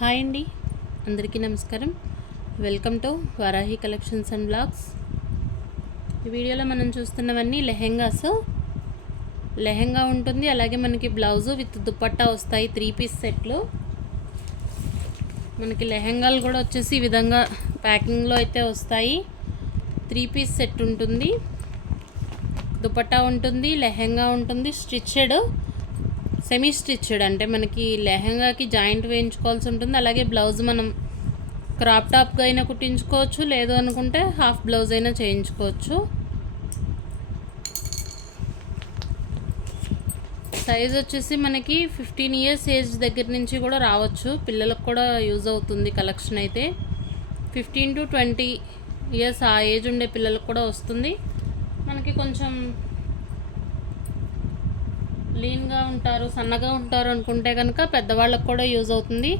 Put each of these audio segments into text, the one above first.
Hi అండి. అందరికీ నమస్కారం. Welcome to Varahi collections and blogs. ఈ వీడియోలో మనం చూస్తున్నవన్నీ లెహెంగాస్. లెహెంగా ఉంటుంది అలాగే మనకి బ్లౌజు విత్ దుప్పట్టా వస్తాయి త్రీ పీస్ సెట్లు. మనకి లెహెంగాలు కూడా వచ్చేసి ఈ విధంగా ప్యాకింగ్లో అయితే వస్తాయి. త్రీ పీస్ సెట్ ఉంటుంది. దుపట్టా ఉంటుంది లెహెంగా ఉంటుంది స్టిచ్చెడ్. సెమీ స్టిచ్డ్ అంటే మనకి లెహంగాకి జాయింట్ వేయించుకోవాల్సి ఉంటుంది. అలాగే బ్లౌజ్ మనం క్రాప్ టాప్గా అయినా కుట్టించుకోవచ్చు. లేదు అనుకుంటే హాఫ్ బ్లౌజ్ అయినా చేయించుకోవచ్చు. సైజ్ వచ్చేసి మనకి ఫిఫ్టీన్ ఇయర్స్ ఏజ్ దగ్గర నుంచి కూడా రావచ్చు. పిల్లలకు కూడా యూజ్ అవుతుంది కలెక్షన్ అయితే. ఫిఫ్టీన్ టు ట్వంటీ ఇయర్స్ ఆ ఏజ్ ఉండే పిల్లలకు కూడా వస్తుంది. మనకి కొంచెం లీన్గా ఉంటారు సన్నగా ఉంటారు అనుకుంటే కనుక పెద్దవాళ్ళకు కూడా యూజ్ అవుతుంది.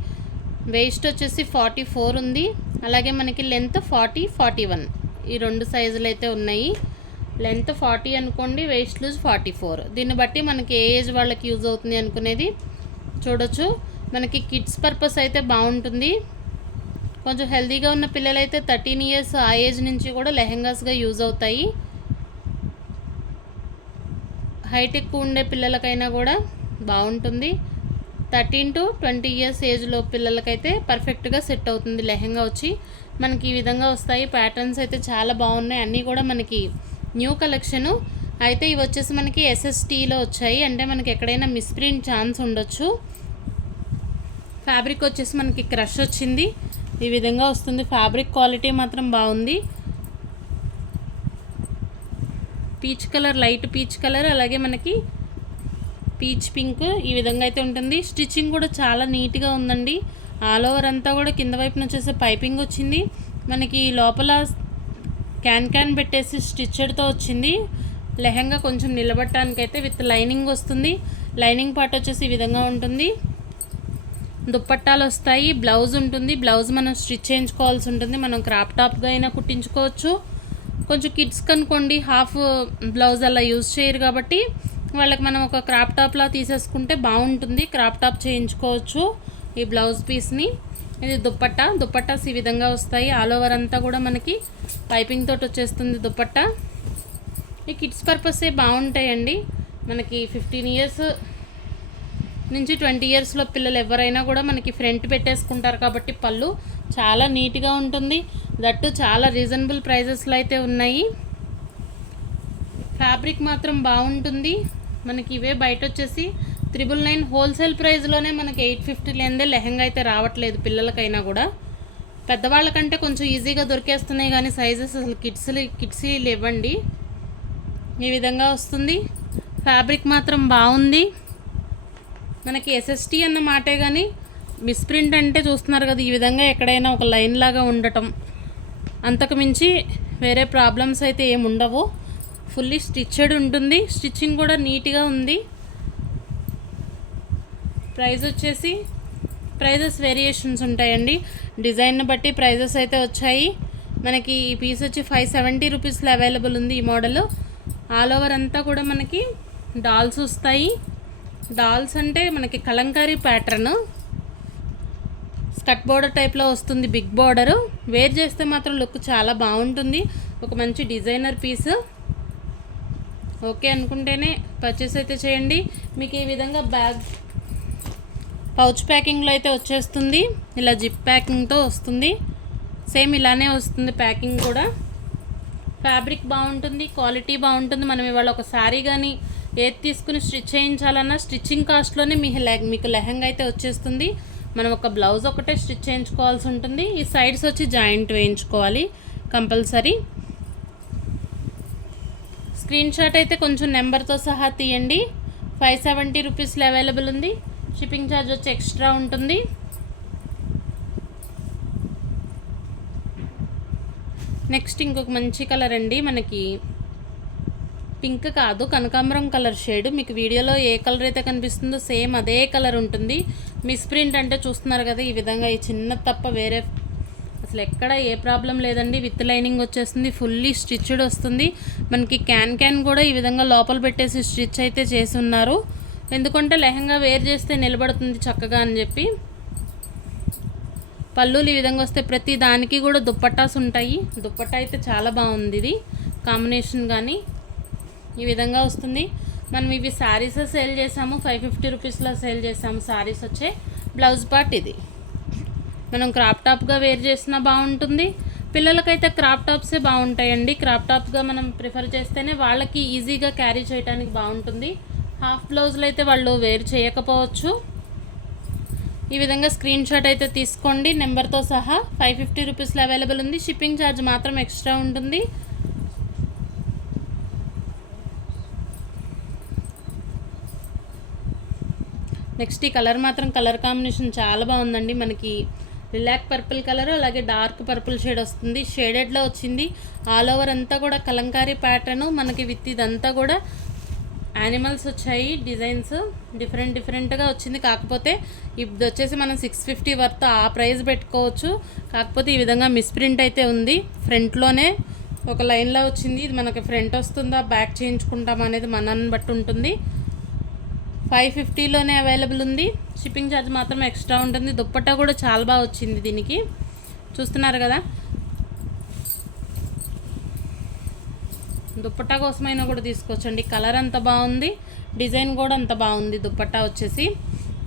వేస్ట్ వచ్చేసి ఫార్టీ ఫోర్ ఉంది. అలాగే మనకి లెంత్ ఫార్టీ ఫార్టీ వన్. ఈ రెండు సైజులు అయితే ఉన్నాయి. లెంత్ ఫార్టీ అనుకోండి వేస్ట్ లూజ్ ఫార్టీ ఫోర్. దీన్ని బట్టి మనకి ఏ ఏజ్ వాళ్ళకి యూజ్ అవుతుంది అనుకునేది చూడొచ్చు. మనకి కిడ్స్ పర్పస్ అయితే బాగుంటుంది. కొంచెం హెల్తీగా ఉన్న పిల్లలైతే థర్టీన్ ఇయర్స్ ఆ ఏజ్ నుంచి కూడా లెహెంగాస్గా యూజ్ అవుతాయి. హైటెక్ ఉండే పిల్లలకైనా కూడా బాగుంటుంది. థర్టీన్ టు ట్వంటీ ఇయర్స్ ఏజ్లో పిల్లలకైతే పర్ఫెక్ట్గా సెట్ అవుతుంది లెహెంగా వచ్చి. మనకి ఈ విధంగా వస్తాయి. ప్యాటర్న్స్ అయితే చాలా బాగున్నాయి. అన్నీ కూడా మనకి న్యూ కలెక్షను. అయితే ఇవి వచ్చేసి మనకి ఎస్ఎస్టీలో వచ్చాయి. అంటే మనకి ఎక్కడైనా మిస్ప్రింట్ ఛాన్స్ ఉండొచ్చు. ఫ్యాబ్రిక్ వచ్చేసి మనకి క్రష్ వచ్చింది. ఈ విధంగా వస్తుంది. ఫ్యాబ్రిక్ క్వాలిటీ మాత్రం బాగుంది. Peach colour light peach colour అలాగే మనకి పీచ్ పింక్ ఈ విధంగా అయితే ఉంటుంది. స్టిచ్చింగ్ కూడా చాలా నీట్గా ఉందండి. ఆల్ ఓవర్ అంతా కూడా కింద వైపున వచ్చేసి పైపింగ్ వచ్చింది. మనకి లోపల క్యాన్ క్యాన్ పెట్టేసి స్టిచ్చెడ్తో వచ్చింది. లెహంగా కొంచెం నిలబట్టడానికైతే అయితే విత్ లైనింగ్ వస్తుంది. లైనింగ్ పార్ట్ వచ్చేసి ఈ విధంగా ఉంటుంది. దుప్పట్టాలు వస్తాయి. బ్లౌజ్ ఉంటుంది. బ్లౌజ్ మనం స్టిచ్ చేయించుకోవాల్సి ఉంటుంది. మనం క్రాప్ టాప్గా అయినా కుట్టించుకోవచ్చు. కొంచెం కిడ్స్ కనుకోండి హాఫ్ బ్లౌజ్ అలా యూజ్ చేయరు కాబట్టి వాళ్ళకి మనం ఒక క్రాప్ టాప్లా తీసేసుకుంటే బాగుంటుంది. క్రాప్ టాప్ చేయించుకోవచ్చు ఈ బ్లౌజ్ పీస్ని ఇది దుప్పట్టా. దుప్పట్టాస్ ఈ విధంగా వస్తాయి. ఆల్ ఓవర్ అంతా కూడా మనకి పైపింగ్ తోటి వచ్చేస్తుంది దుప్పట్ట. ఈ కిడ్స్ పర్పసే బాగుంటాయండి. మనకి ఫిఫ్టీన్ ఇయర్స్ నుంచి ట్వంటీ ఇయర్స్లో పిల్లలు ఎవరైనా కూడా మనకి ఫ్రంట్ పెట్టేసుకుంటారు కాబట్టి పళ్ళు చాలా నీట్గా ఉంటుంది. దట్టు చాలా రీజనబుల్ ప్రైజెస్లో అయితే ఉన్నాయి. ఫ్యాబ్రిక్ మాత్రం బాగుంటుంది. మనకి ఇవే బయట వచ్చేసి త్రిబుల్ నైన్ హోల్సేల్ ప్రైస్లోనే మనకి ఎయిట్ ఫిఫ్టీ లేనిదే లెహంగా అయితే రావట్లేదు పిల్లలకైనా కూడా. పెద్దవాళ్ళకంటే కొంచెం ఈజీగా దొరికేస్తున్నాయి కానీ సైజెస్ అసలు కిడ్స్ కిడ్స్ ఇవ్వండి ఈ విధంగా వస్తుంది. ఫ్యాబ్రిక్ మాత్రం బాగుంది. మనకి ఎస్ఎస్టీ అన్న మాటే కానీ మిస్ప్రింట్ అంటే చూస్తున్నారు కదా ఈ విధంగా ఎక్కడైనా ఒక లైన్ లాగా ఉండటం. అంతకు మించి వేరే ప్రాబ్లమ్స్ అయితే ఏమి ఉండవు. ఫుల్లీ స్టిచ్చెడ్ ఉంటుంది. స్టిచ్చింగ్ కూడా నీట్గా ఉంది. ప్రైస్ వచ్చేసి ప్రైజెస్ వేరియేషన్స్ ఉంటాయండి. డిజైన్ను బట్టి ప్రైజెస్ అయితే వచ్చాయి. మనకి ఈ పీస్ వచ్చి ఫైవ్ సెవెంటీ రూపీస్లో అవైలబుల్ ఉంది ఈ మోడల్ ఆల్ ఓవర్ అంతా కూడా మనకి డాల్స్ వస్తాయి. డాల్స్ అంటే మనకి కలంకారీ ప్యాటర్న్. స్కట్ బోర్డర్ టైప్లో వస్తుంది బిగ్ బోర్డరు. వేర్ చేస్తే మాత్రం లుక్ చాలా బాగుంటుంది. ఒక మంచి డిజైనర్ పీస్. ఓకే అనుకుంటేనే పర్చేస్ అయితే చేయండి. మీకు ఈ విధంగా బ్యాగ్ పౌచ్ ప్యాకింగ్లో అయితే వచ్చేస్తుంది. ఇలా జిప్ ప్యాకింగ్తో వస్తుంది. సేమ్ ఇలానే వస్తుంది ప్యాకింగ్ కూడా. ఫ్యాబ్రిక్ బాగుంటుంది క్వాలిటీ బాగుంటుంది. మనం ఇవాళ ఒక శారీ కానీ ఏది తీసుకుని స్టిచ్ చేయించాలన్నా స్టిచ్చింగ్ కాస్ట్లోనే మీ మీకు లెహంగా అయితే వచ్చేస్తుంది. మనం ఒక బ్లౌజ్ ఒకటే స్టిచ్ చేయించుకోవాల్సి ఉంటుంది. ఈ సైడ్స్ వచ్చి జాయింట్ వేయించుకోవాలి కంపల్సరీ. స్క్రీన్ షాట్ అయితే కొంచెం నెంబర్తో సహా తీయండి. ఫైవ్ సెవెంటీ రూపీస్లో అవైలబుల్ ఉంది. షిప్పింగ్ ఛార్జ్ వచ్చి ఎక్స్ట్రా ఉంటుంది. నెక్స్ట్ ఇంకొక మంచి కలర్ అండి మనకి పింక్ కాదు కనకాంబరం కలర్ షేడ్ మీకు వీడియోలో ఏ కలర్ అయితే కనిపిస్తుందో సేమ్ అదే కలర్ ఉంటుంది. మిస్ప్రింట్ అంటే చూస్తున్నారు కదా ఈ విధంగా ఈ చిన్న తప్ప వేరే అసలు ఎక్కడ ఏ ప్రాబ్లం లేదండి. విత్ లైనింగ్ వచ్చేస్తుంది ఫుల్లీ స్టిచ్డ్ వస్తుంది. మనకి క్యాన్ క్యాన్ కూడా ఈ విధంగా లోపల పెట్టేసి స్టిచ్ అయితే చేసి ఉన్నారు. ఎందుకంటే లెహంగా వేర్ చేస్తే నిలబడుతుంది చక్కగా అని చెప్పి. పళ్ళులు ఈ విధంగా వస్తే ప్రతి దానికి కూడా దుప్పట్టాస్ ఉంటాయి. దుప్పట్ట అయితే చాలా బాగుంది ఇది. కాంబినేషన్ కానీ ఈ విధంగా వస్తుంది. మనం ఇవి శారీస్ సేల్ చేసాము. ఫైవ్ ఫిఫ్టీ రూపీస్లో సేల్ చేసాము శారీస్ వచ్చే బ్లౌజ్ పార్ట్ ఇది. మనం క్రాప్ టాప్గా వేర్ చేసినా బాగుంటుంది. పిల్లలకైతే క్రాప్ టాప్సే బాగుంటాయండి. క్రాప్ టాప్గా మనం ప్రిఫర్ చేస్తేనే వాళ్ళకి ఈజీగా క్యారీ చేయడానికి బాగుంటుంది. హాఫ్ బ్లౌజులు అయితే వాళ్ళు వేర్ చేయకపోవచ్చు. ఈ విధంగా స్క్రీన్ షాట్ అయితే తీసుకోండి. నెంబర్తో సహా ఫైవ్ ఫిఫ్టీ రూపీస్లో అవైలబుల్ ఉంది. షిప్పింగ్ ఛార్జ్ మాత్రం ఎక్స్ట్రా ఉంటుంది. నెక్స్ట్ ఈ కలర్ మాత్రం కలర్ కాంబినేషన్ చాలా బాగుందండి. మనకి రిలాక్ పర్పుల్ కలర్ అలాగే డార్క్ పర్పుల్ షేడ్ వస్తుంది. షేడెడ్లో వచ్చింది. ఆల్ ఓవర్ అంతా కూడా కలంకారీ ప్యాటర్న్. మనకి విత్ ఇదంతా కూడా యానిమల్స్ వచ్చాయి. డిజైన్స్ డిఫరెంట్ డిఫరెంట్గా వచ్చింది. కాకపోతే ఇది వచ్చేసి మనం సిక్స్ ఫిఫ్టీ వర్త్ ఆ ప్రైస్ పెట్టుకోవచ్చు. కాకపోతే ఈ విధంగా మిస్ప్రింట్ అయితే ఉంది. ఫ్రంట్లోనే ఒక లైన్లో వచ్చింది. ఇది మనకి ఫ్రంట్ వస్తుందా బ్యాక్ చేయించుకుంటాం అనేది మనని బట్టి ఉంటుంది. ఫైవ్ ఫిఫ్టీలోనే అవైలబుల్ ఉంది. షిప్పింగ్ ఛార్జ్ మాత్రం ఎక్స్ట్రా ఉంటుంది. దుప్పట్టా కూడా చాలా బాగా వచ్చింది దీనికి. చూస్తున్నారు కదా? దుప్పట్టా కోసమైనా కూడా తీసుకోవచ్చండి. కలర్ అంత బాగుంది. డిజైన్ కూడా అంత బాగుంది దుప్పట్టా వచ్చేసి.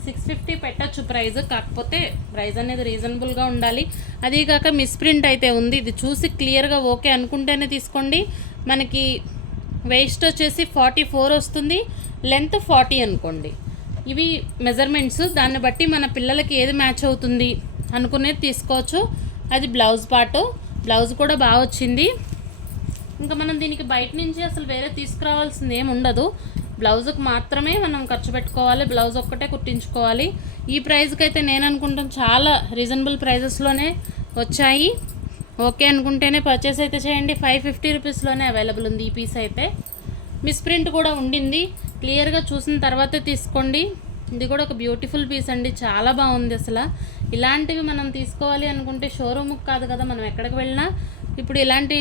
సిక్స్ ఫిఫ్టీ పెట్టచ్చు ప్రైస్. కాకపోతే ప్రైస్ అనేది రీజనబుల్గా ఉండాలి. అదీ కాక మిస్ప్రింట్ అయితే ఉంది. ఇది చూసి క్లియర్గా ఓకే అనుకుంటేనే తీసుకోండి. మనకి వేస్ట్ వచ్చేసి ఫార్టీ ఫోర్ వస్తుంది. లెంత్ ఫార్టీ అనుకోండి. ఇవి మెజర్మెంట్స్ దాన్ని బట్టి మన పిల్లలకి ఏది మ్యాచ్ అవుతుంది అనుకునేది తీసుకోవచ్చు. అది బ్లౌజ్ పార్ట్ బ్లౌజ్ కూడా బాగా వచ్చింది. ఇంకా మనం దీనికి బయట నుంచి అసలు వేరే తీసుకురావాల్సింది ఏమి ఉండదు. బ్లౌజ్కి మాత్రమే మనం ఖర్చు పెట్టుకోవాలి. బ్లౌజ్ ఒక్కటే కుట్టించుకోవాలి. ఈ ప్రైస్కి అయితే నేను అనుకుంటాను చాలా రీజనబుల్ ప్రైజెస్లోనే వచ్చాయి. ఓకే అనుకుంటేనే పర్చేస్ అయితే చేయండి. ఫైవ్ ఫిఫ్టీ రూపీస్లోనే అవైలబుల్ ఉంది ఈ పీస్ అయితే. మిస్ప్రింట్ కూడా ఉండింది. క్లియర్గా చూసిన తర్వాతే తీసుకోండి. ఇది కూడా ఒక బ్యూటిఫుల్ పీస్ అండి. చాలా బాగుంది అసలు. ఇలాంటివి మనం తీసుకోవాలి అనుకుంటే షోరూమ్కి కాదు కదా మనం ఎక్కడికి వెళ్ళినా. ఇప్పుడు ఇలాంటి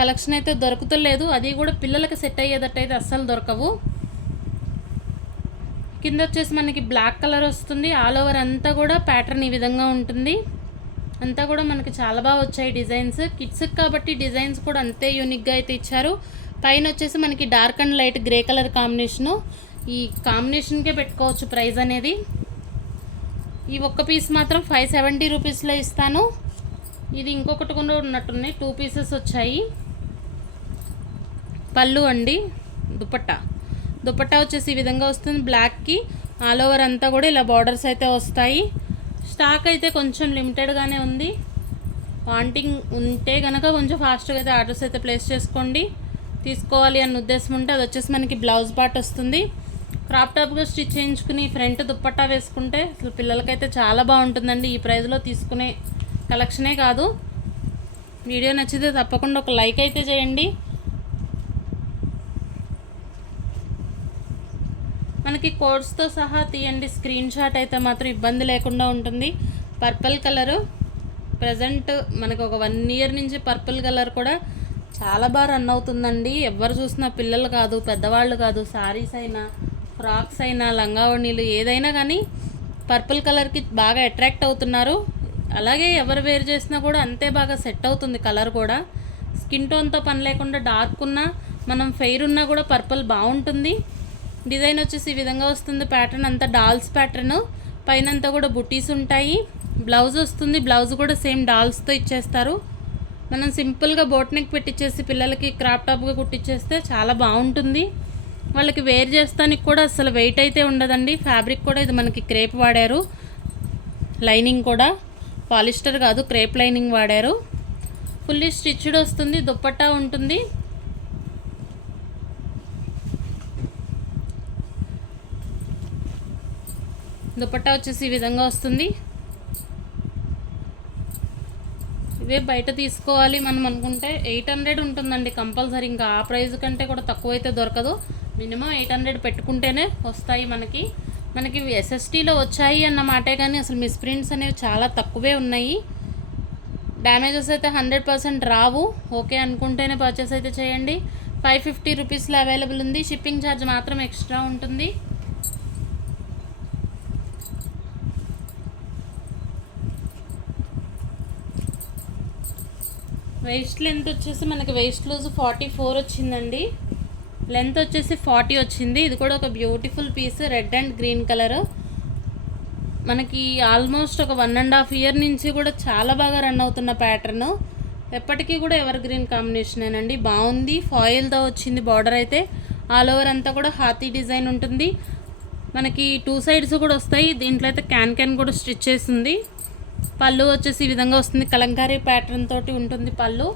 కలెక్షన్ అయితే దొరుకుతలేదు. అది కూడా పిల్లలకి సెట్ అయ్యేటట్టయితే అస్సలు దొరకవు. కింద వచ్చేసి మనకి బ్లాక్ కలర్ వస్తుంది. ఆల్ ఓవర్ అంతా కూడా ప్యాటర్న్ ఈ విధంగా ఉంటుంది. అంతా కూడా మనకి చాలా బాగా వచ్చాయి డిజైన్స్. కిడ్స్కి కాబట్టి డిజైన్స్ కూడా అంతే యూనిక్గా అయితే ఇచ్చారు. పైన వచ్చేసి మనకి dark and light grey colour combination ఈ కాంబినేషన్కే పెట్టుకోవచ్చు ప్రైస్ అనేది. ఈ ఒక్క పీస్ మాత్రం ఫైవ్ సెవెంటీ రూపీస్లో ఇస్తాను. ఇది ఇంకొకటి కూడా ఉన్నట్టున్నాయి. టూ పీసెస్ వచ్చాయి. పళ్ళు అండి. దుపట్టా. దుపట్టా వచ్చేసి ఈ విధంగా వస్తుంది. బ్లాక్కి ఆల్ ఓవర్ అంతా కూడా ఇలా బార్డర్స్ అయితే వస్తాయి. స్టాక్ అయితే కొంచెం లిమిటెడ్గానే ఉంది. వాంటింగ్ ఉంటే కనుక కొంచెం ఫాస్ట్గా అయితే ఆర్డర్స్ అయితే ప్లేస్ చేసుకోండి. తీసుకోవాలి అన్న ఉద్దేశం ఉంటే అది వచ్చేసి మనకి బ్లౌజ్ పార్ట్ వస్తుంది. క్రాప్ టాప్గా స్టిచ్ చేయించుకుని ఫ్రంట్ దుప్పట్టా వేసుకుంటే అసలు పిల్లలకైతే చాలా బాగుంటుందండి. ఈ ప్రైజ్లో తీసుకునే కలెక్షనే కాదు. వీడియో నచ్చితే తప్పకుండా ఒక లైక్ అయితే చేయండి. మనకి కోడ్స్తో సహా తీయండి. స్క్రీన్ షాట్ అయితే మాత్రం ఇబ్బంది లేకుండా ఉంటుంది. Purple colour. ప్రజెంట్ మనకు ఒక వన్ ఇయర్ నుంచి పర్పుల్ కలర్ కూడా చాలా బాగా రన్ అవుతుందండి. ఎవరు చూసినా పిల్లలు కాదు పెద్దవాళ్ళు కాదు సారీస్ అయినా ఫ్రాక్స్ అయినా లంగావణీలు ఏదైనా కానీ పర్పుల్ కలర్కి బాగా అట్రాక్ట్ అవుతున్నారు. అలాగే ఎవరు వేర్ చేసినా కూడా అంతే బాగా సెట్ అవుతుంది కలర్ కూడా. స్కిన్ టోన్తో పని లేకుండా డార్క్ ఉన్నా మనం ఫెయిర్ ఉన్నా కూడా పర్పుల్ బాగుంటుంది. డిజైన్ వచ్చేసి ఈ విధంగా వస్తుంది ప్యాటర్న్. అంతా డాల్స్ ప్యాటర్న్. పైన అంతా కూడా బుటీస్ ఉంటాయి. బ్లౌజ్ వస్తుంది. బ్లౌజ్ కూడా సేమ్ డాల్స్తో ఇచ్చేస్తారు. మనం సింపుల్గా బోట్నెక్ పెట్టించేసి పిల్లలకి క్రాప్ టాప్గా కుట్టించేస్తే చాలా బాగుంటుంది. వాళ్ళకి వేర్ చేస్తానికి కూడా అసలు వెయిట్ అయితే ఉండదండి. ఫ్యాబ్రిక్ కూడా ఇది మనకి క్రేప్ వాడారు. లైనింగ్ కూడా. పాలిస్టర్ కాదు క్రేప్ లైనింగ్ వాడారు. ఫుల్లీ స్టిచ్డ్ వస్తుంది. దుప్పట్టా ఉంటుంది. దుపట్టా వచ్చేసి ఈ విధంగా వస్తుంది. ఇవే బయట తీసుకోవాలి మనం అనుకుంటే ఎయిట్ హండ్రెడ్ ఉంటుందండి కంపల్సరీ. ఇంకా ఆ ప్రైస్ కంటే కూడా తక్కువ అయితే దొరకదు. మినిమం ఎయిట్ హండ్రెడ్ పెట్టుకుంటేనే వస్తాయి మనకి. మనకి ఎస్ఎస్టీలో వచ్చాయి అన్న మాటే కానీ అసలు మిస్ప్రింట్స్ అనేవి చాలా తక్కువే ఉన్నాయి. డ్యామేజెస్ అయితే హండ్రెడ్ పర్సెంట్ రావు. ఓకే అనుకుంటేనే పర్చేస్ అయితే చేయండి. ఫైవ్ ఫిఫ్టీ రూపీస్లో అవైలబుల్ ఉంది. షిప్పింగ్ ఛార్జ్ మాత్రం ఎక్స్ట్రా ఉంటుంది. వెయిస్ట్ లెంత్ వచ్చేసి మనకి వెయిస్ట్ లూజ్ ఫార్టీ ఫోర్ వచ్చిందండి. లెంత్ వచ్చేసి ఫార్టీ వచ్చింది. ఇది కూడా ఒక beautiful piece red and green colour మనకి ఆల్మోస్ట్ ఒక వన్ అండ్ హాఫ్ ఇయర్ నుంచి కూడా చాలా బాగా రన్ అవుతున్న ప్యాటర్న్ ఎప్పటికీ కూడా ఎవర్ గ్రీన్ కాంబినేషనేనండి బాగుంది. ఫాయిల్తో వచ్చింది బార్డర్ అయితే. ఆల్ ఓవర్ అంతా కూడా హాతీ డిజైన్ ఉంటుంది. మనకి టూ సైడ్స్ కూడా వస్తాయి. దీంట్లో అయితే క్యాన్ క్యాన్ కూడా స్టిచ్ చేసింది. పళ్ళు వచ్చేసి ఈ విధంగా వస్తుంది. కలంకారీ ప్యాటర్న్ తోటి ఉంటుంది పళ్ళు.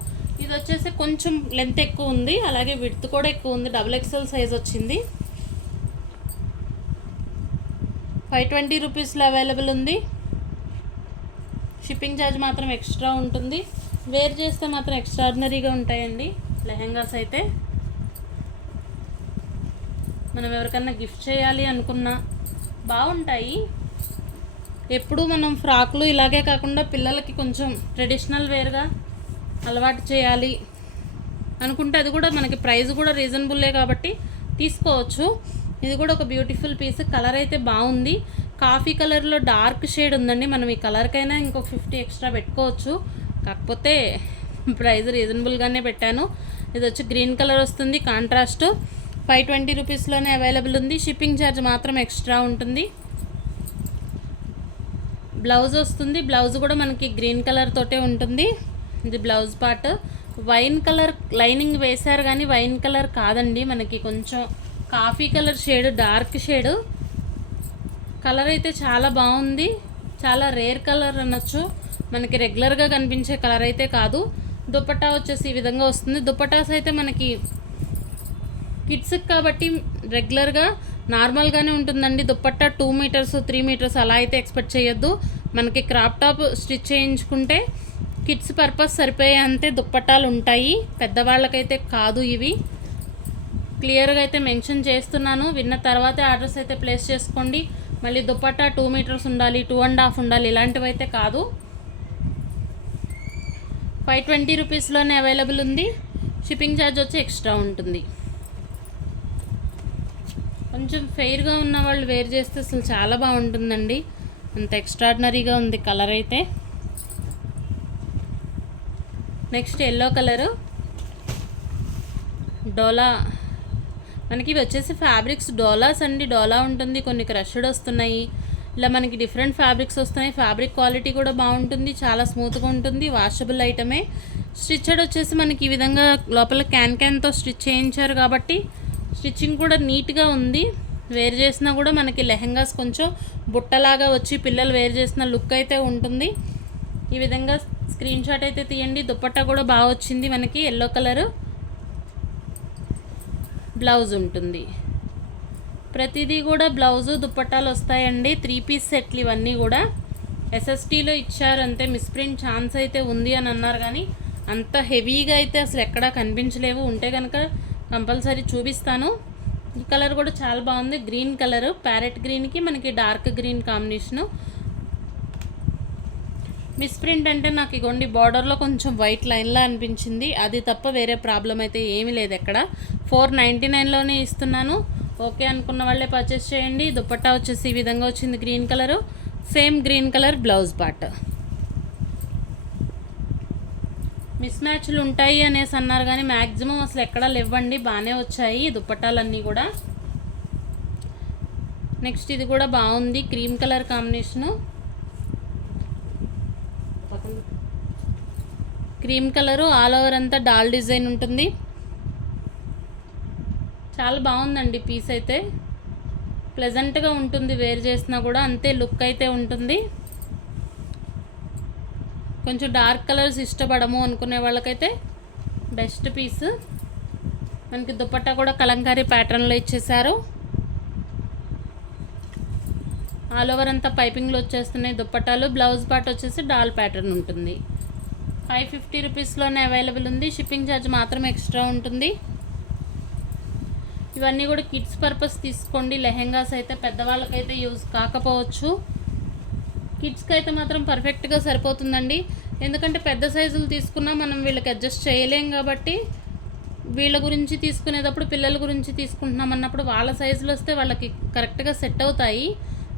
ఇది వచ్చేసి కొంచెం లెంత్ ఎక్కువ ఉంది. అలాగే విడ్త్ కూడా ఎక్కువ ఉంది. డబుల్ ఎక్స్ఎల్ సైజ్ వచ్చింది. ఫైవ్ ట్వంటీ రూపీస్లో అవైలబుల్ ఉంది. షిప్పింగ్ ఛార్జ్ మాత్రం ఎక్స్ట్రా ఉంటుంది. వేర్ చేస్తే మాత్రం ఎక్స్ట్రాడినరీగా ఉంటాయండి. లెహెంగాస్ అయితే. మనం ఎవరికన్నా గిఫ్ట్ చేయాలి అనుకున్నా బాగుంటాయి. ఎప్పుడు మనం ఫ్రాక్లు ఇలాగే కాకుండా పిల్లలకి కొంచెం ట్రెడిషనల్ వేర్గా అలవాటు చేయాలి అనుకుంటే అది కూడా మనకి ప్రైస్ కూడా రీజనబుల్లే కాబట్టి తీసుకోవచ్చు. ఇది కూడా ఒక బ్యూటిఫుల్ పీస్ కలర్ అయితే బాగుంది. కాఫీ కలర్లో డార్క్ షేడ్ ఉందండి. మనం ఈ కలర్కైనా ఇంకొక ఫిఫ్టీ ఎక్స్ట్రా పెట్టుకోవచ్చు. కాకపోతే ప్రైస్ రీజనబుల్గానే పెట్టాను. ఇది వచ్చి గ్రీన్ కలర్ వస్తుంది. కాంట్రాస్ట్ ఫైవ్ ట్వంటీ రూపీస్లోనే అవైలబుల్ ఉంది. షిప్పింగ్ ఛార్జ్ మాత్రం ఎక్స్ట్రా ఉంటుంది. బ్లౌజ్ వస్తుంది. బ్లౌజ్ కూడా మనకి గ్రీన్ కలర్ తోటే ఉంటుంది. ఇది blouse part. Wine colour lining వేశారు కానీ వైన్ కలర్ కాదండి. మనకి కొంచెం coffee colour shade dark shade. Colour అయితే చాలా బాగుంది. చాలా రేర్ కలర్ అనొచ్చు. మనకి రెగ్యులర్గా కనిపించే కలర్ అయితే కాదు. దుపట్టా వచ్చేసి ఈ విధంగా వస్తుంది. దుపటాస్ అయితే మనకి కిడ్స్కి కాబట్టి రెగ్యులర్గా నార్మల్గానే ఉంటుందండి. Dupatta two metres three metres అలా అయితే ఎక్స్పెక్ట్ చేయొద్దు. మనకి క్రాప్ టాప్ స్టిచ్ చేయించుకుంటే కిడ్స్ పర్పస్ సరిపోయే అంతే దుప్పట్టాలు ఉంటాయి. పెద్దవాళ్ళకైతే కాదు ఇవి. క్లియర్గా అయితే మెన్షన్ చేస్తున్నాను. విన్న తర్వాతే ఆర్డర్స్ అయితే ప్లేస్ చేసుకోండి. మళ్ళీ దుప్పట్టా టూ మీటర్స్ ఉండాలి టూ అండ్ హాఫ్ ఉండాలి ఇలాంటివి అయితే కాదు. ఫైవ్ ట్వంటీ రూపీస్లోనే అవైలబుల్ ఉంది. షిప్పింగ్ ఛార్జ్ వచ్చి ఎక్స్ట్రా ఉంటుంది. కొంచెం ఫెయిర్గా ఉన్న వాళ్ళు వేర్ చేస్తే అసలు చాలా బాగుంటుందండి. అంత ఎక్స్ట్రాడినరీగా ఉంది కలర్ అయితే. నెక్స్ట్ ఎల్లో కలరు డోలా మనకి ఇవి వచ్చేసి ఫ్యాబ్రిక్స్ డోలాస్ అండి. డోలా ఉంటుంది. కొన్ని క్రష్డ్ వస్తున్నాయి. ఇలా మనకి డిఫరెంట్ ఫ్యాబ్రిక్స్ వస్తున్నాయి. ఫ్యాబ్రిక్ క్వాలిటీ కూడా బాగుంటుంది. చాలా స్మూత్గా ఉంటుంది. వాషబుల్ ఐటమే స్టిచ్డ్ వచ్చేసి మనకి ఈ విధంగా లోపల క్యాన్ క్యాన్తో స్టిచ్ చేయించారు కాబట్టి స్టిచ్చింగ్ కూడా నీట్గా ఉంది. వేర్ చేసినా కూడా మనకి లెహెంగాస్ కొంచెం బుట్టలాగా వచ్చి పిల్లలు వేర్ చేసిన లుక్ అయితే ఉంటుంది. ఈ విధంగా స్క్రీన్ షాట్ అయితే తీయండి. దుప్పట్టా కూడా బాగా వచ్చింది మనకి. ఎల్లో కలరు బ్లౌజ్ ఉంటుంది. ప్రతిదీ కూడా బ్లౌజు దుప్పట్టాలు వస్తాయండి. త్రీ పీస్ సెట్లు ఇవన్నీ కూడా. ఎస్ఎస్టీలో ఇచ్చారంటే మిస్ప్రింట్ ఛాన్స్ అయితే ఉంది అని అన్నారు కానీ అంత హెవీగా అయితే అసలు ఎక్కడా కనిపించలేవు. ఉంటే కనుక కంపల్సరీ చూపిస్తాను. ఈ కలర్ కూడా చాలా బాగుంది. Green colour. ప్యారెట్ గ్రీన్కి మనకి డార్క్ గ్రీన్ కాంబినేషను. మిస్ప్రింట్ అంటే నాకు ఇగోండి బార్డర్లో కొంచెం వైట్ లైన్లా అనిపించింది. అది తప్ప వేరే ప్రాబ్లం అయితే ఏమీ లేదు ఎక్కడ. ఫోర్ నైంటీ నైన్లోనే ఇస్తున్నాను. ఓకే అనుకున్న వాళ్ళే పర్చేస్ చేయండి. దుప్పట్టా వచ్చేసి ఈ విధంగా వచ్చింది green colour. Same green colour blouse part. Miss మ్యాచ్లు ఉంటాయి అనేసి అన్నారు కానీ మ్యాక్సిమం అసలు ఎక్కడా లేవండి బాగానే వచ్చాయి దుప్పటాలన్నీ కూడా. నెక్స్ట్ ఇది కూడా బాగుంది cream colour combination cream colour all over అంతా డాల్ డిజైన్ ఉంటుంది. చాలా బాగుందండి పీస్ అయితే. ప్లెజెంట్గా ఉంటుంది వేర్ చేసినా కూడా అంతే లుక్ అయితే ఉంటుంది. కొంచెం డార్క్ కలర్స్ ఇష్టపడము అనుకునే వాళ్ళకైతే బెస్ట్ పీస్ మనకి దుపట్టా కూడా కలంకారీ ప్యాటర్న్లో ఇచ్చేసారు ఆల్ ఓవర్ అంతా పైపింగ్లు వచ్చేస్తున్నాయి దుప్పట్టాలు బ్లౌజ్ పార్ట్ వచ్చేసి డాల్ ప్యాటర్న్ ఉంటుంది. ఫైవ్ ఫిఫ్టీ రూపీస్లోనే అవైలబుల్ ఉంది. షిప్పింగ్ ఛార్జ్ మాత్రం ఎక్స్ట్రా ఉంటుంది. ఇవన్నీ కూడా కిడ్స్ పర్పస్ తీసుకోండి. లెహెంగాస్ అయితే పెద్దవాళ్ళకైతే యూజ్ కాకపోవచ్చు. కిడ్స్కి అయితే మాత్రం పర్ఫెక్ట్గా సరిపోతుందండి. ఎందుకంటే పెద్ద సైజులు తీసుకున్నా మనం వీళ్ళకి అడ్జస్ట్ చేయలేం కాబట్టి వీళ్ళ గురించి తీసుకునేటప్పుడు పిల్లల గురించి తీసుకుంటున్నాం అన్నప్పుడు వాళ్ళ సైజులు వస్తే వాళ్ళకి కరెక్ట్గా సెట్ అవుతాయి.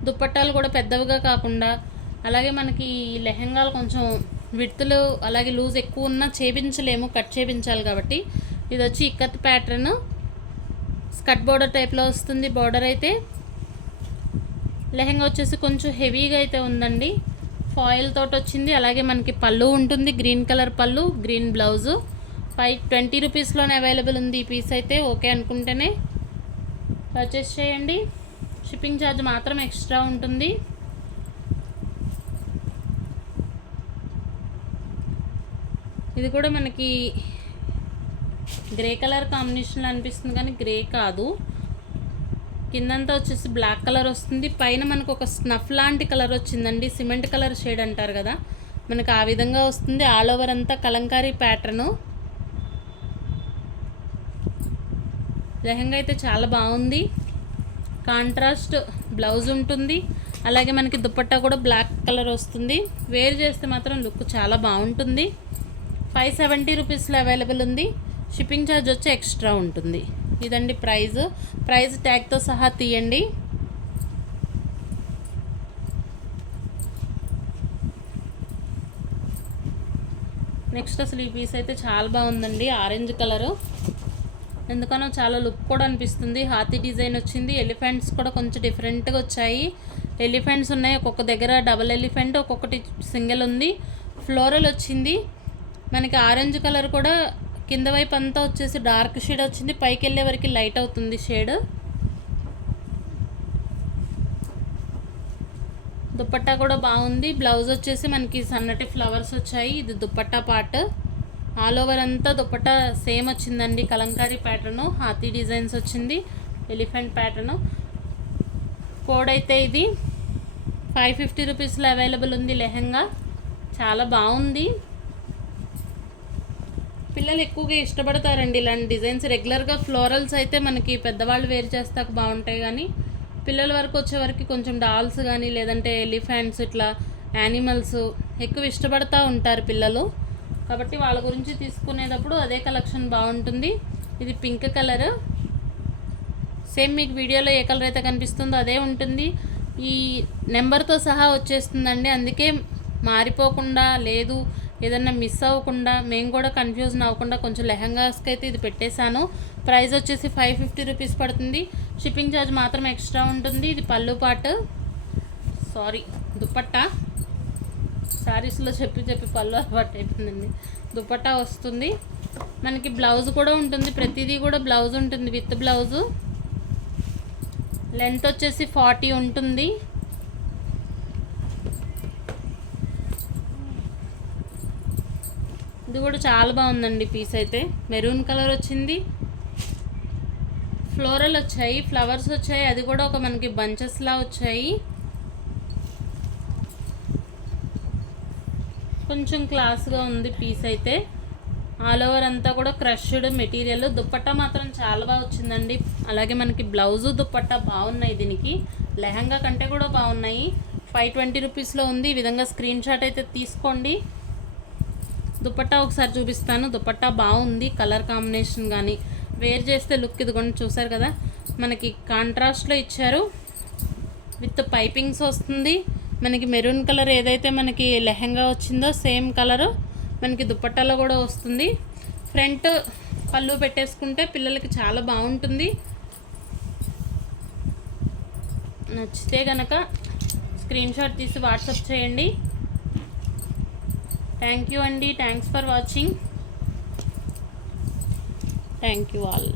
దుప్పట్టాలు కూడా పెద్దవిగా కాకుండా అలాగే మనకి లెహెంగాలు కొంచెం విడుతులు అలాగే లూజ్ ఎక్కువ ఉన్నా చేపించలేము కట్ చేపించాలి కాబట్టి. ఇది వచ్చి ఇక్కత్ ప్యాటర్న్. స్కట్ బోర్డర్ టైప్లో వస్తుంది. బోర్డర్ అయితే లెహంగా వచ్చేసి కొంచెం హెవీగా అయితే ఉందండి. ఫాయిల్ తోటి వచ్చింది. అలాగే మనకి పళ్ళు ఉంటుంది. గ్రీన్ కలర్ పళ్ళు గ్రీన్ బ్లౌజు. ఫైవ్ ట్వంటీ రూపీస్లోనే అవైలబుల్ ఉంది ఈ పీస్ అయితే. ఓకే అనుకుంటేనే పర్చేస్ చేయండి. షిప్పింగ్ ఛార్జ్ మాత్రం ఎక్స్ట్రా ఉంటుంది. ఇది కూడా మనకి గ్రే కలర్ కాంబినేషన్లో అనిపిస్తుంది కానీ గ్రే కాదు. కిందంతా వచ్చేసి బ్లాక్ కలర్ వస్తుంది. పైన మనకు ఒక స్నఫ్ లాంటి కలర్ వచ్చిందండి. సిమెంట్ కలర్ షేడ్ అంటారు కదా. మనకు ఆ విధంగా వస్తుంది. ఆల్ ఓవర్ అంతా కలంకారీ ప్యాటర్ను. లెహంగా అయితే చాలా బాగుంది. కాంట్రాస్ట్ బ్లౌజ్ ఉంటుంది. అలాగే మనకి దుపట్టా కూడా బ్లాక్ కలర్ వస్తుంది. వేర్ చేస్తే మాత్రం లుక్ చాలా బాగుంటుంది. ఫైవ్ సెవెంటీ రూపీస్లో అవైలబుల్ ఉంది. షిప్పింగ్ ఛార్జ్ వచ్చి ఎక్స్ట్రా ఉంటుంది. ఇదండి ప్రైజ్. ప్రైజ్ ట్యాగ్తో సహా తీయండి. నెక్స్ట్ అసలు ఈ పీస్ అయితే చాలా బాగుందండి ఆరెంజ్ కలరు ఎందుకనో చాలా లుక్ కూడా అనిపిస్తుంది. హాతీ డిజైన్ వచ్చింది ఎలిఫెంట్స్ కూడా కొంచెం డిఫరెంట్గా వచ్చాయి. ఎలిఫెంట్స్ ఉన్నాయి ఒక్కొక్క దగ్గర డబల్ ఎలిఫెంట్ ఒక్కొక్కటి సింగిల్ ఉంది. ఫ్లోరల్ వచ్చింది. మనకి ఆరెంజ్ కలర్ కూడా కింద వైపు అంతా వచ్చేసి డార్క్ షేడ్ వచ్చింది. పైకి వెళ్ళే వరకు లైట్ అవుతుంది షేడ్. దుపట్టా కూడా బాగుంది. బ్లౌజ్ వచ్చేసి మనకి సన్నటి ఫ్లవర్స్ వచ్చాయి. ఇది దుపట్టా పార్ట్. ఆల్ ఓవర్ అంతా దుపట్టా సేమ్ వచ్చిందండి. కలంకారీ ప్యాటర్ను హాతీ డిజైన్స్ వచ్చింది. Elephant pattern. కోడ్ అయితే ఇది. ఫైవ్ ఫిఫ్టీ రూపీస్లో అవైలబుల్ ఉంది లెహంగా. చాలా బాగుంది. పిల్లలు ఎక్కువగా ఇష్టపడతారండి. ఇలాంటి డిజైన్స్ రెగ్యులర్గా ఫ్లోరల్స్ అయితే మనకి పెద్దవాళ్ళు వేరు చేస్తాక బాగుంటాయి కానీ పిల్లల వరకు వచ్చే వరకు కొంచెం డాల్స్ కానీ లేదంటే ఎలిఫెంట్స్ ఇట్లా యానిమల్స్ ఎక్కువ ఇష్టపడతా ఉంటారు పిల్లలు. కాబట్టి వాళ్ళ గురించి తీసుకునేటప్పుడు అదే కలెక్షన్ బాగుంటుంది. ఇది పింక్ కలర్. సేమ్ మీకు వీడియోలో ఏ కలర్ అయితే కనిపిస్తుందో అదే ఉంటుంది. ఈ నెంబర్తో సహా వచ్చేస్తుందండి. అందుకే మారిపోకుండా లేదు. ఏదన్నా మిస్ అవ్వకుండా మేము కూడా కన్ఫ్యూజన్ అవ్వకుండా కొంచెం లెహంగాస్కి అయితే ఇది పెట్టేశాను. ప్రైస్ వచ్చేసి ఫైవ్ ఫిఫ్టీ రూపీస్ పడుతుంది. షిప్పింగ్ ఛార్జ్ మాత్రం ఎక్స్ట్రా ఉంటుంది. ఇది పళ్ళు పాటు. సారీ దుపట్టా శారీస్లో చెప్పి చెప్పి పళ్ళు అలవాటు అయిపోయిందండి. దుపట్టా వస్తుంది. మనకి బ్లౌజ్ కూడా ఉంటుంది. ప్రతిదీ కూడా బ్లౌజ్ ఉంటుంది. విత్ బ్లౌజు లెంత్ వచ్చేసి ఫార్టీ ఉంటుంది. ఇది కూడా చాలా బాగుందండి పీస్ అయితే. మెరూన్ కలర్ వచ్చింది. ఫ్లోరల్ వచ్చాయి ఫ్లవర్స్ వచ్చాయి. అది కూడా ఒక మనకి బంచెస్లా వచ్చాయి. కొంచెం క్లాస్గా ఉంది పీస్ అయితే. ఆల్ ఓవర్ అంతా కూడా క్రష్డ్ మెటీరియల్ దుప్పట్టా మాత్రం చాలా బాగా వచ్చిందండి. అలాగే మనకి బ్లౌజు దుప్పట్టా బాగున్నాయి దీనికి. లెహంగా కంటే కూడా బాగున్నాయి. ఫైవ్ ట్వంటీ రూపీస్లో ఉంది. ఈ విధంగా స్క్రీన్ షాట్ అయితే తీసుకోండి. దుపట్టా ఒకసారి చూపిస్తాను. దుపట్టా బాగుంది. కలర్ కాంబినేషన్ కానీ వేర్ చేస్తే లుక్ ఇదిగోండి చూసారు కదా? మనకి కాంట్రాస్ట్లో ఇచ్చారు. విత్ పైపింగ్స్ వస్తుంది. మనకి మెరూన్ కలర్ ఏదైతే మనకి లెహంగా వచ్చిందో సేమ్ కలరు మనకి దుపట్టాలో కూడా వస్తుంది. ఫ్రంట్ పళ్ళు పెట్టేసుకుంటే పిల్లలకి చాలా బాగుంటుంది. నచ్చితే కనుక స్క్రీన్షాట్ తీసి వాట్సాప్ చేయండి. థ్యాంక్ యూ అండి. Thanks for watching. Thank you all.